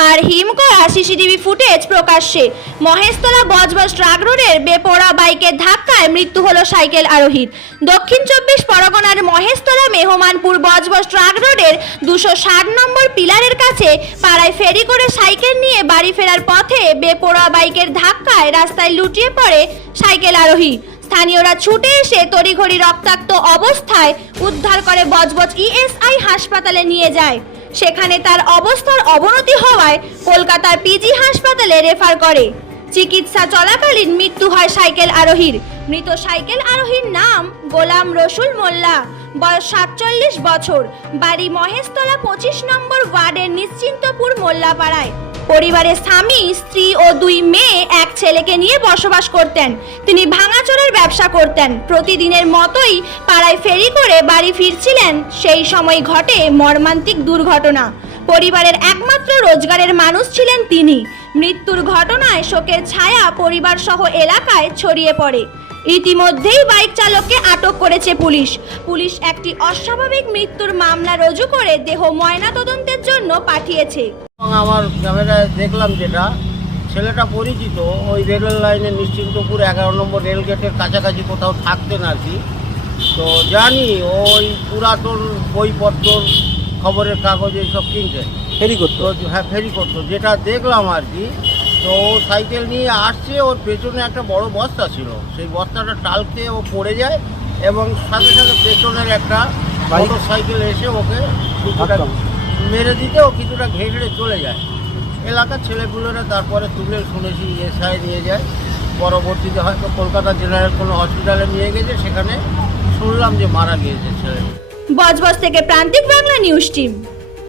হার হিম করা CCTV footage প্রকাশ্যে। Maheshtala Budge Budge truck রোডের বেপোড়া বাইকের ধাক্কায় মৃত্যু হলো সাইকেল আরোহীর। দক্ষিণ চব্বিশ পরগনার মহেশতলা মেহমানপুর বজবজ ট্রাক রোডের দুশো ষাট নম্বর পিলারের কাছে পাড়ায় ফেরি করে সাইকেল নিয়ে বাড়ি ফেরার পথে বেপোড়া বাইকের ধাক্কায় রাস্তায় লুটিয়ে পড়ে সাইকেল আরোহী। স্থানীয়রা ছুটে এসে তড়িঘড়ি রক্তাক্ত অবস্থায় উদ্ধার করে বজবজ ইএসআই হাসপাতালে নিয়ে যায়। সেখানে তার অবস্থার অবনতি হওয়ায় কলকাতার পিজি হাসপাতালে রেফার করে। চিকিৎসা চলাকালীন মৃত্যু হয় সাইকেল আরোহীর। মৃত সাইকেল আরোহীর নাম গোলাম রসুল মোল্লা। বয়স সাতচল্লিশ বছর। বাড়ি মহেশতলা পঁচিশ নম্বর ওয়ার্ডের নিশ্চিন্তপুর মোল্লাপাড়ায়। পরিবারের স্বামী, স্ত্রী ও দুই মেয়ে এক ছেলেকে নিয়ে বসবাস করতেন। তিনি ভাঙাচোরের ব্যবসা করতেন। প্রতিদিনের মতোই পাড়ায় ফেরি করে বাড়ি ফিরছিলেন। সেই সময় ঘটে মর্মান্তিক দুর্ঘটনা। পরিবারের একমাত্র রোজগারের মানুষ ছিলেন তিনি। মৃত্যুর ঘটনায় শোকের ছায়া পরিবার সহ এলাকায় ছড়িয়ে পড়ে। ইতিমধ্যেই বাইক চালককে আটক করেছে পুলিশ। পুলিশ একটি অস্বাভাবিক মৃত্যুর মামলা রুজু করে দেহ ময়নাতদন্তের জন্য পাঠিয়েছে। আমার ক্যামেরায় দেখলাম যেটা ছেলেটা পরিচিত ওই রেল লাইনের নিশ্চিন্তপুর এগারো নম্বর রেল গেটের কাছাকাছি কোথাও থাকতেন আর কি তো জানি ওই পুরাতন বইপত্র খবরের কাগজ এইসব কিনতেন ফেরি করতো হ্যাঁ ফেরি করতো যেটা দেখলাম আর কি তো ও সাইকেল নিয়ে আসছে ওর পেছনে একটা বড় বস্তা ছিল সেই বস্তাটা টালতে ও পড়ে যায় এবং সাথে সাথে পেছনের একটা? মোটর সাইকেল এসে ওকে। মেরে দিতে ও কিছুটা ঘেড়ে চলে যায়। এলাকার ছেলেগুলোরা তারপরে তুলে শুনেছি এসআই নিয়ে যায়। পরবর্তীতে হয়তো কলকাতা জেনারেল কোনো হসপিটালে নিয়ে গেছে, সেখানে শুনলাম যে মারা গিয়েছে ছেলে বজবজ থেকে প্রান্তিক বাংলা নিউজ টিম।